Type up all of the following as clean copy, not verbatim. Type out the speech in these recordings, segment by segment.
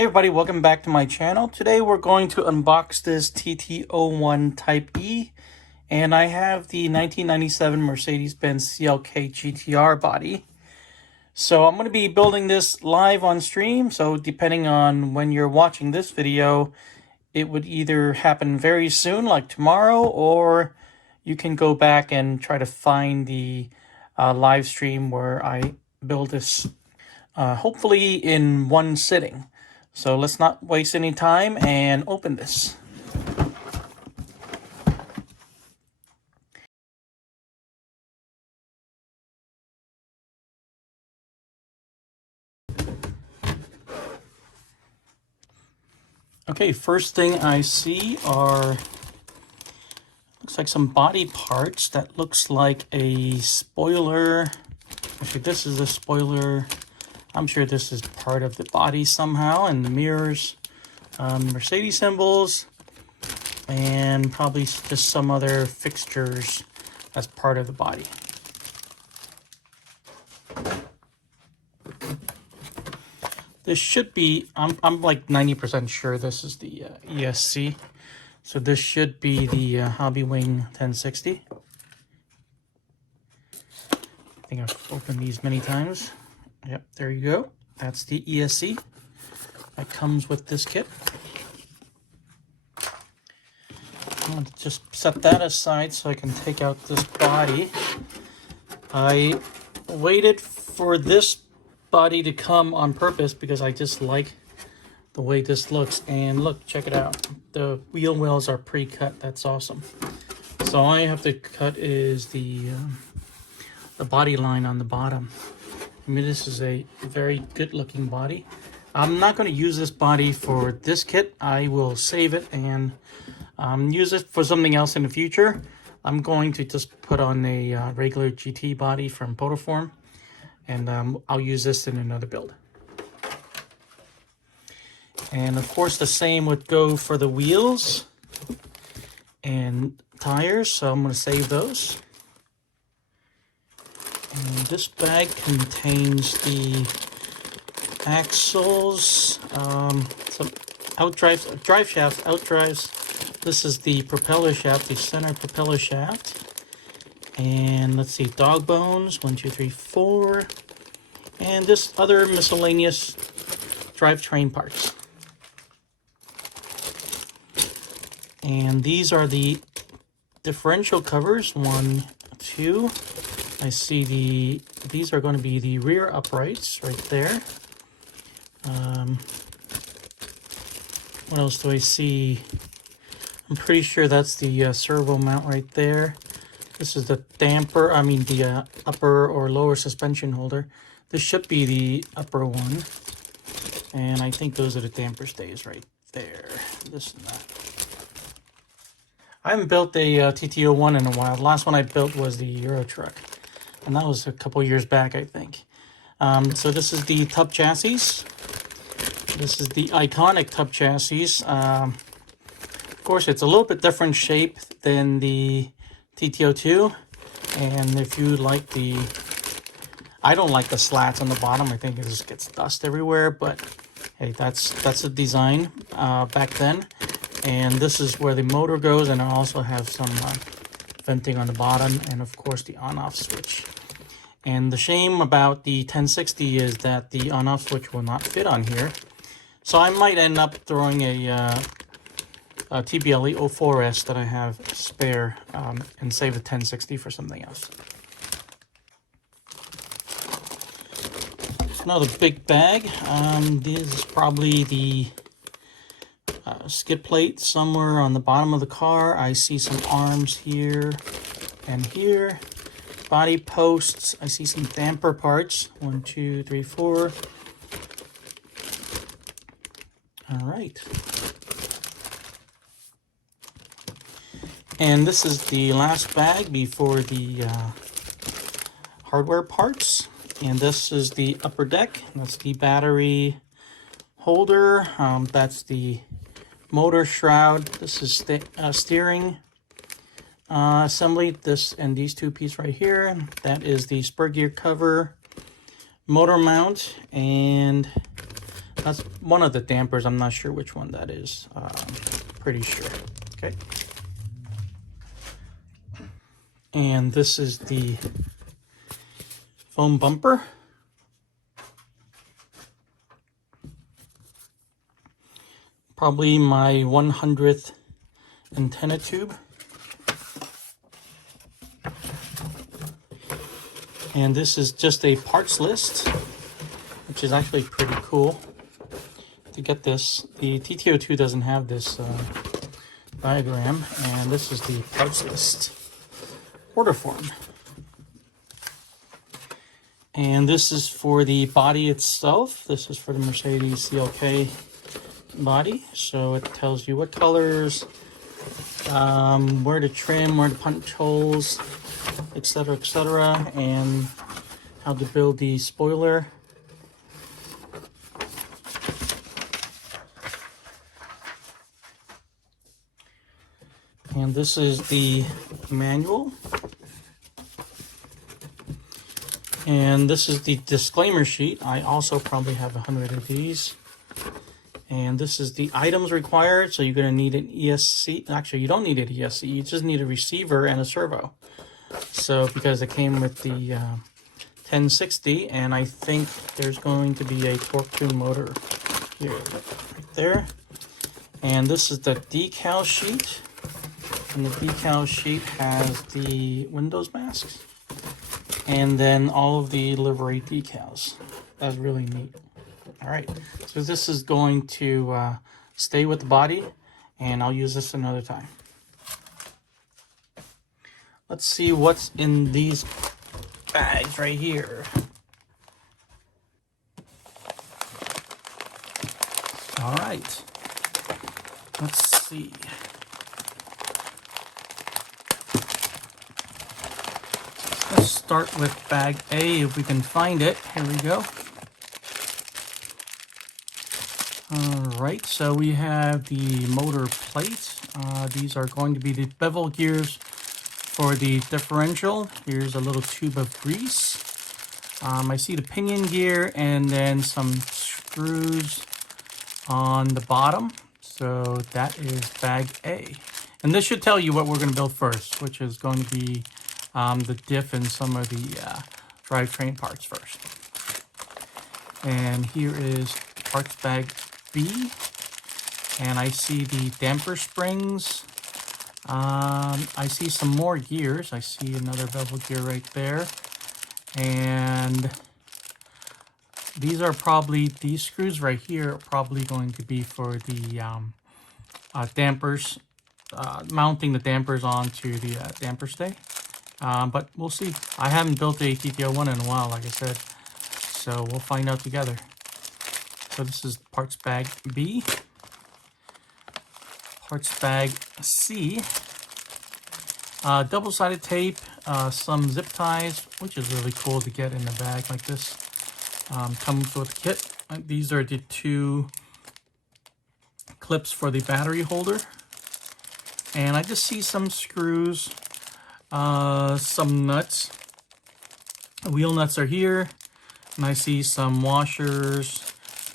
Hey everybody, welcome back to my channel. Today we're going to unbox this TT-01 Type-E, and I have the 1997 Mercedes-Benz CLK-GTR body. So I'm going to be building this live on stream, so depending on when you're watching this video, it would either happen very soon, like tomorrow, or you can go back and try to find the live stream where I build this, hopefully in one sitting. So let's not waste any time and open this. Okay, first thing I see are, looks like some body parts. That looks like a spoiler. Actually, this is a spoiler. I'm sure this is part of the body somehow, and the mirrors, Mercedes symbols, and probably just some other fixtures as part of the body. This should be, I'm like 90% sure this is the ESC. So this should be the Hobbywing 1060. I think I've opened these many times. Yep, there you go. That's the ESC that comes with this kit. I'm going to just set that aside so I can take out this body. I waited for this body to come on purpose because I just like the way this looks. And look, check it out. The wheel wells are pre-cut. That's awesome. So all I have to cut is the body line on the bottom. I mean, this is a very good looking body. I'm not going to use this body for this kit. I will save it and use it for something else in the future. I'm going to just put on a regular GT body from Potoform, and I'll use this in another build. And of course the same would go for the wheels and tires, so I'm going to save those. And this bag contains the axles, some drive shafts, out drives. This is the propeller shaft, the center propeller shaft. And let's see, dog bones, 1, 2, 3, 4. And this other miscellaneous drivetrain parts. And these are the differential covers, 1, 2. I see these are going to be the rear uprights right there. What else do I see? I'm pretty sure that's the servo mount right there. This is the damper, I mean the upper or lower suspension holder. This should be the upper one. And I think those are the damper stays right there. This and that. I haven't built a TT-01 in a while. The last one I built was the Euro truck. And that was a couple years back, I think. So this is the tub chassis. This is the iconic tub chassis. Of course, it's a little bit different shape than the TT-02. And if you like I don't like the slats on the bottom. I think it just gets dust everywhere. But hey, that's the design back then. And this is where the motor goes. And I also have some venting on the bottom, and of course the on-off switch. And the shame about the 1060 is that the on-off switch will not fit on here, so I might end up throwing a TBLE 04S that I have spare and save the 1060 for something else. Another big bag. This is probably the skid plate somewhere on the bottom of the car. I see some arms here and here. Body posts. I see some damper parts. 1, 2, 3, 4. All right. And this is the last bag before the hardware parts. And this is the upper deck. That's the battery holder. That's the motor shroud. This is steering assembly. This and these two pieces right here. That is the spur gear cover, motor mount, and That's one of the dampers. I'm not sure which one that is. Pretty sure. Okay. And this is the foam bumper. Probably my 100th antenna tube. And this is just a parts list, which is actually pretty cool. To get this, the TT-02 doesn't have this diagram, and this is the parts list order form. And this is for the body itself. This is for the Mercedes CLK body, so it tells you what colors, where to trim, where to punch holes, etc., and how to build the spoiler. And this is the manual. And this is the disclaimer sheet. I also probably have 100 of these. And this is the items required. So you're going to need an ESC. Actually, you don't need an ESC. You just need a receiver and a servo. So because it came with the 1060, and I think there's going to be a torque tune motor here, right there. And this is the decal sheet. And the decal sheet has the windows masks. And then all of the livery decals. That's really neat. All right, so this is going to stay with the body, and I'll use this another time. Let's see what's in these bags right here. All right, let's see. Let's start with bag A if we can find it. Here we go. All right, so we have the motor plate. These are going to be the bevel gears for the differential. Here's a little tube of grease. I see the pinion gear and then some screws on the bottom. So that is bag A. And this should tell you what we're going to build first, which is going to be the diff and some of the drivetrain parts first. And here is parts bag B, and I see the damper springs. I see some more gears. I see another bevel gear right there, and these are probably, these screws right here are probably going to be for the dampers, mounting the dampers onto the damper stay. But we'll see. I haven't built a TT-01 in a while, like I said, so we'll find out together. So this is parts bag B. Parts bag C. Double-sided tape, some zip ties, which is really cool to get in a bag like this. Comes with the kit. These are the two clips for the battery holder. And I just see some screws, some nuts. Wheel nuts are here. And I see some washers.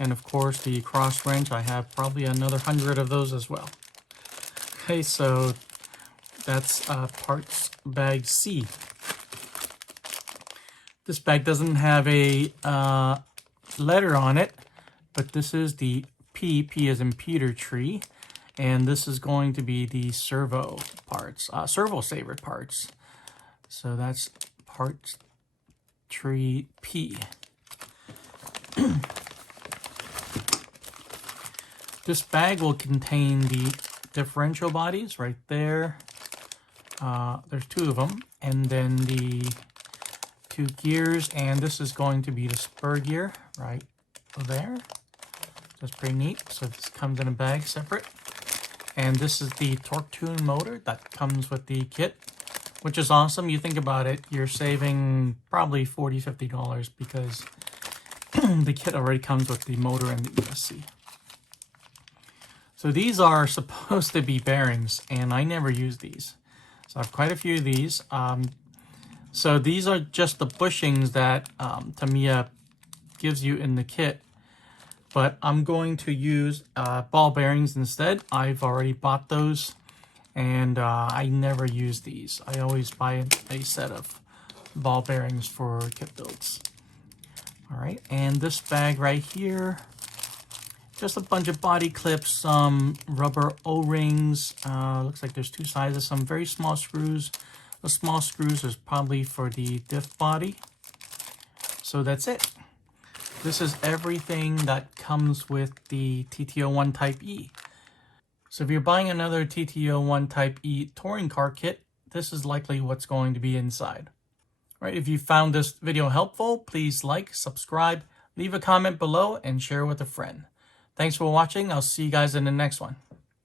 And of course the cross wrench. I have probably another 100 of those as well. Okay, so that's parts bag C. This bag doesn't have a letter on it, but this is the P as in Peter tree. And this is going to be the servo parts, servo saver parts. So that's parts tree P. This bag will contain the differential bodies right there. There's two of them, and then the two gears, and this is going to be the spur gear right there. That's pretty neat. So this comes in a bag separate. And this is the torque tune motor that comes with the kit, which is awesome. You think about it, you're saving probably $40, $50 because the kit already comes with the motor and the ESC. So these are supposed to be bearings, and I never use these. So I have quite a few of these. So these are just the bushings that Tamiya gives you in the kit. but I'm going to use ball bearings instead. I've already bought those, and I never use these. I always buy a set of ball bearings for kit builds. All right, and this bag right here, just a bunch of body clips, some rubber O-rings. Looks like there's two sizes, some very small screws. The small screws is probably for the diff body. So that's it. This is everything that comes with the TT-01 Type-E. So if you're buying another TT-01 Type-E touring car kit, this is likely what's going to be inside. All right, if you found this video helpful, please like, subscribe, leave a comment below, and share with a friend. Thanks for watching. I'll see you guys in the next one.